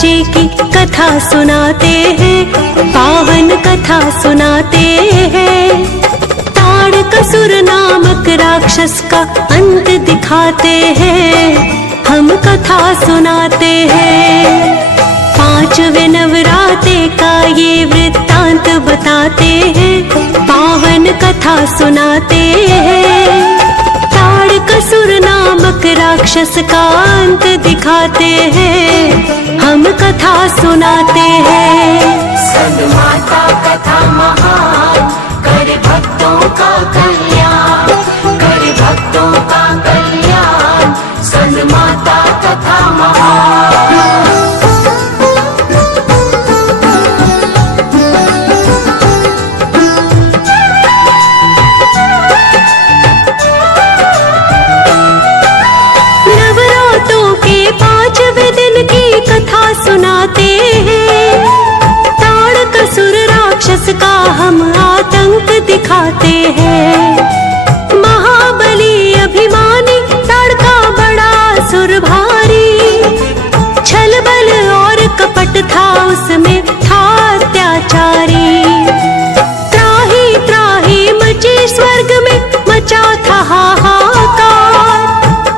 जी की कथा सुनाते हैं, पावन कथा सुनाते हैं। ताड़कासुर नामक राक्षस का अंत दिखाते हैं, हम कथा सुनाते हैं। पांचवें नवरात्रे का ये वृत्तांत बताते हैं, पावन कथा सुनाते हैं। ताड़कासुर नामक राक्षस का अंत दिखाते हैं, हम कथा सुनाते हैं। स्कंदमाता कथा महान, करे भक्तों का कल्याण, करे भक्तों का कल्याण। स्कंदमाता कथा महान। नवरात्रों के 5वें दिन की कथा सुनाते हैं, ताड़कासुर राक्षस का हम आतंक दिखाते हैं। महाबली अभिमानी ताड़का बड़ा असुर भारी, छल बल और कपट था उसमें था अत्याचारी। त्राही त्राही मची स्वर्ग में मचा था हाहाकार,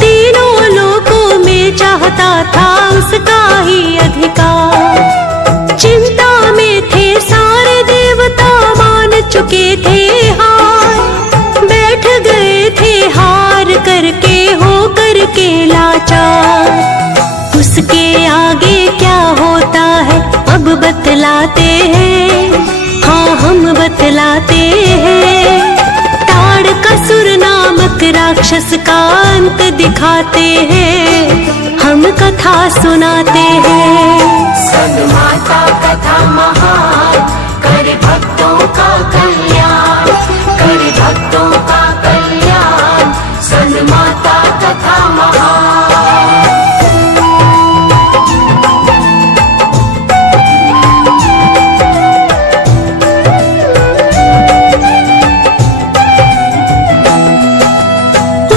तीनों लोकों में चाहता था उसका ही अधिकार। चिंता में थे सारे देवता, मान चुके थे हार, बैठ गए थे हार करके हो करके लाचार। उसके आगे क्या होता है अब बतलाते हैं, हाँ हम बतलाते हैं। ताड़कासुर नामक राक्षस का अंत दिखाते हैं, हम कथा सुनाते हैं। स्कंदमाता कथा महान, करे भक्तों का कल्याण, करे भक्तों का कल्याण। स्कंदमाता कथा महान।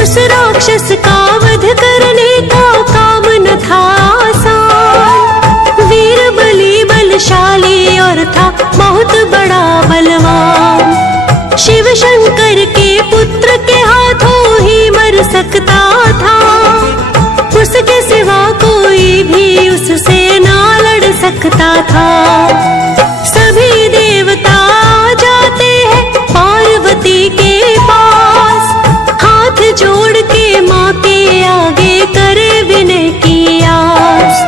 उस राक्षस का वध करने का काम न था आसान, वीर बली बलशाली और था बहुत बड़ा बलवान। शिव शंकर के पुत्र के हाथों ही मर सकता था, उसके सिवा कोई भी उससे ना लड़ सकता था। सभी देवता जाते हैं पार्वती के पास, हाथ जोड़ के माँ के आगे करे विनय की आस।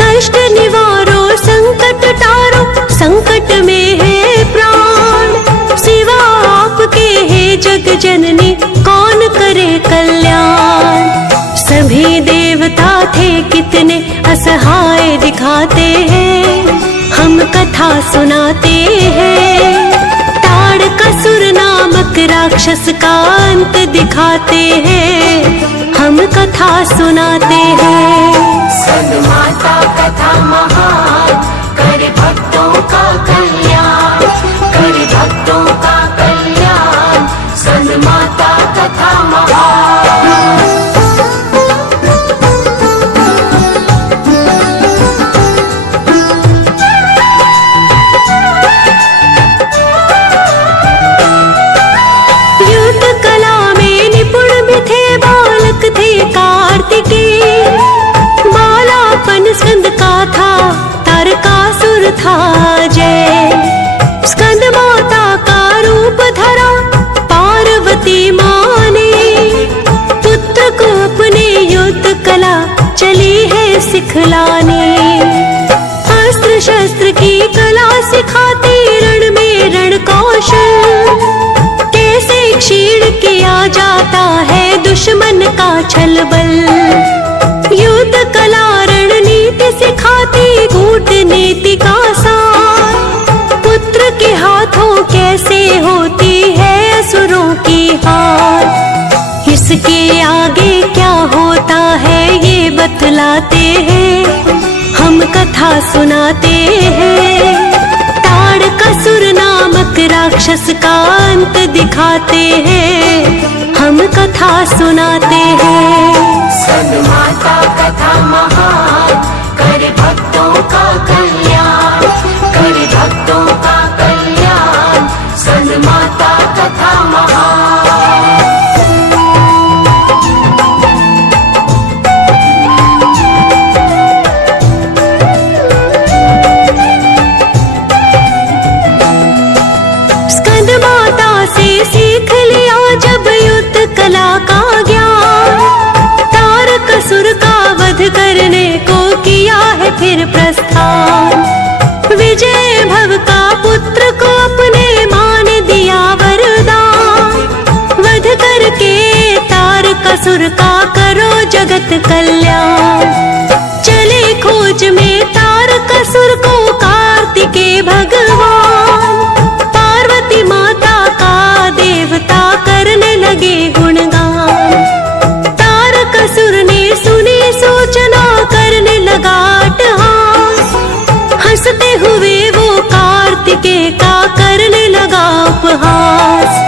कष्ट निवारो संकट टारो, संकट में है प्राण, सिवा आपके है जग जननी कौन करे कल्याण। सभी देवता थे कितने असहाय दिखाते हैं, हम कथा सुनाते हैं। ताड़कासुर नामक राक्षस का अंत दिखाते हैं, हम कथा सुनाते हैं। स्कंदमाता कथा महान, करे भक्तों का कल्याण, करे भक्तों का कल्याण। स्कंदमाता कथा महान। युद्ध कला में निपुण भी थे, बालक थे कार्तिकेय। बालापन स्कंद का था, तारकासुर था जय। स्कंद माता का रूप धरा पार्वती माँ ने, पुत्र को अपने युद्ध कला चली है सिखलाने। अस्त्र शस्त्र की कला सिखाती, रण में रण कौशल, कैसे क्षीण किया जाता है दुश्मन का छल बल। युद्ध कला रणनीति सिखाती, कूटनीति का सार, पुत्र के हाथों कैसे होती है असुरों की हार। इसके आगे क्या होता है ये बतलाते हैं, हम कथा सुनाते हैं। ताड़कासुर नामक राक्षस का अंत दिखाते हैं, हम कथा सुनाते हैं। स्कंदमाता कथा महान, करे भक्तों का कल्याण, करे भक्तों का कल्याण, स्कंद माता कथा महान। स्कंद माता से सीख लिया जब युद्ध कला का ज्ञान, तारकासुर का वध करने को किया है फिर प्रस्थान। विजय भव का पुत्र को अपने मां ने दिया वरदान, वध करके तारकासुर का करो जगत कल्याण। चले खोज में तारकासुर को कार्तिकेय भगवान, पार्वती माता का देवता करने लगे गुणगान। तारकासुर ने सुनी सूचना करने लगा अट्टहास, हंसते हुए वो कार्तिकेय का करने लगा उपहास।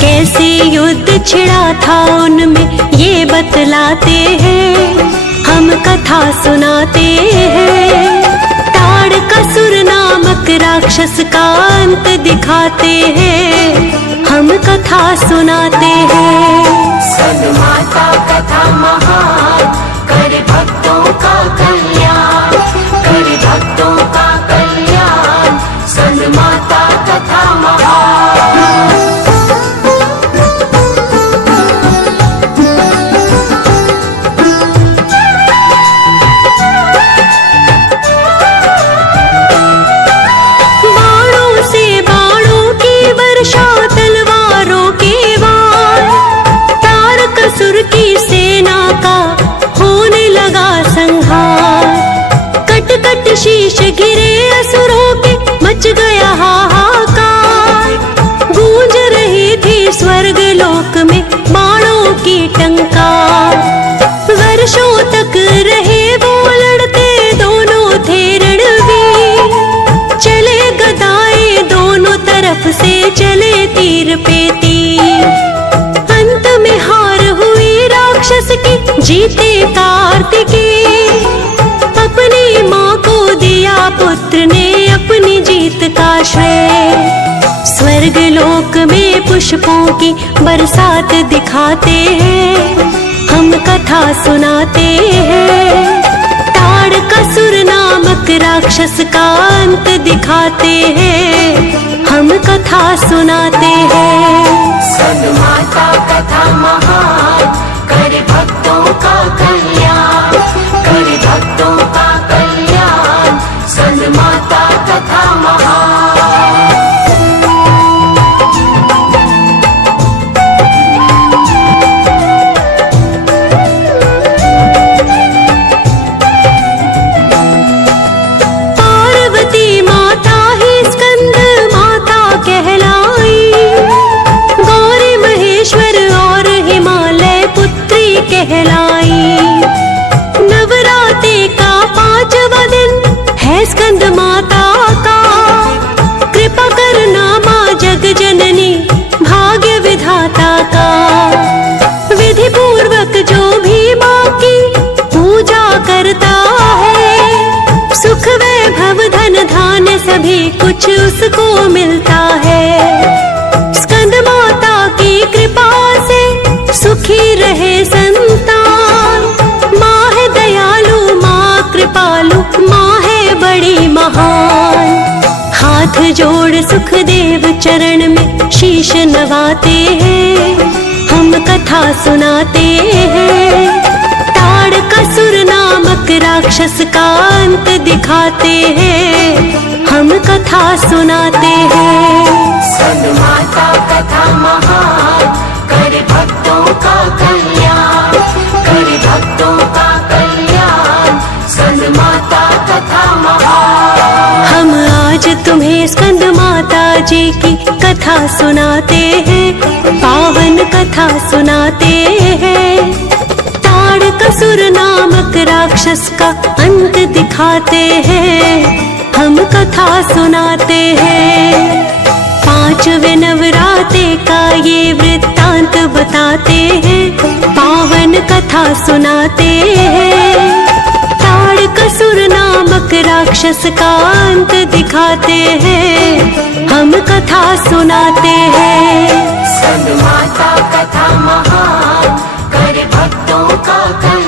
कैसे युद्ध छिड़ा था उनमें ये बतलाते हैं, हम कथा सुनाते हैं। तारकासुर नामक राक्षस का अंत दिखाते हैं, हम कथा सुनाते हैं। स्कंद माता कथा महान, करे भक्तों का कल्याण, करे भक्तों का कल्याण, स्कंद माता कथा महान। बाणों से बाणों की वर्षा, तलवारों के वार, तारकासुर की सेना का होने लगा संहार। कट कट शीश गिरे असुरों के, मच गया हाहाकार। गूंज रही थी स्वर्ग लोक में बाणों की टंकार। वर्षों तक रहे वो लड़ते, दोनों थे रणवीर। चले गदाएं दोनों तरफ से, चले तीर पे तीर। अंत में हार हुई राक्षस की, जीते कार्तिकेय। अपनी माँ को दिया पुत्र ने अपनी जीत का श्रेय। स्वर्ग लोक में पुष्पों की बरसात दिखाते हैं, हम कथा सुनाते हैं। तारकासुर नामक राक्षस का अंत दिखाते हैं, हम कथा सुनाते हैं। स्कंद माता कथा महान, करे भक्तों का कल्याण, करे भक्तों का कल्याण, स्कंद माता कथा महान। पार्वती माता ही स्कंद माता कहलाई, गौरी महेश्वर और हिमालय पुत्री कहलाई। नवरात्रि का 5वां दिन है स्कंद माता का, कृपा करना माँ जग जननी भाग्य विधाता का। विधि पूर्वक जो भी माँ की पूजा करता है, सुख वैभव धन धान्य सभी कुछ उसको मिलता है। स्कंद माता की कृपा से सुखी रहे संतान। माँ है दयालु, माँ कृपालु, माँ है बड़ी महान। हाथ जोड़ सुखदेव चरण में शीश नवाते हैं, हम कथा सुनाते हैं। तारकासुर नामक राक्षस का अंत दिखाते हैं, हम कथा सुनाते हैं। स्कंद माता कथा महान, करे भक्तों का कल्याण, करे भक्तों का कल्याण, स्कंद माता कथा महान। हम आज तुम्हें स्कंद माता जी की कथा सुनाते हैं, पावन कथा सुनाते हैं। तारकासुर नामक राक्षस का अंत दिखाते हैं, हम कथा सुनाते हैं। 5वें नवरात्रे का ये वृत्तांत बताते हैं, पावन कथा सुनाते हैं। तारकासुर नामक नामक राक्षस का अंत दिखाते हैं, हम कथा सुनाते हैं। स्कंद माता कथा महान, करे भक्तों का कल्याण।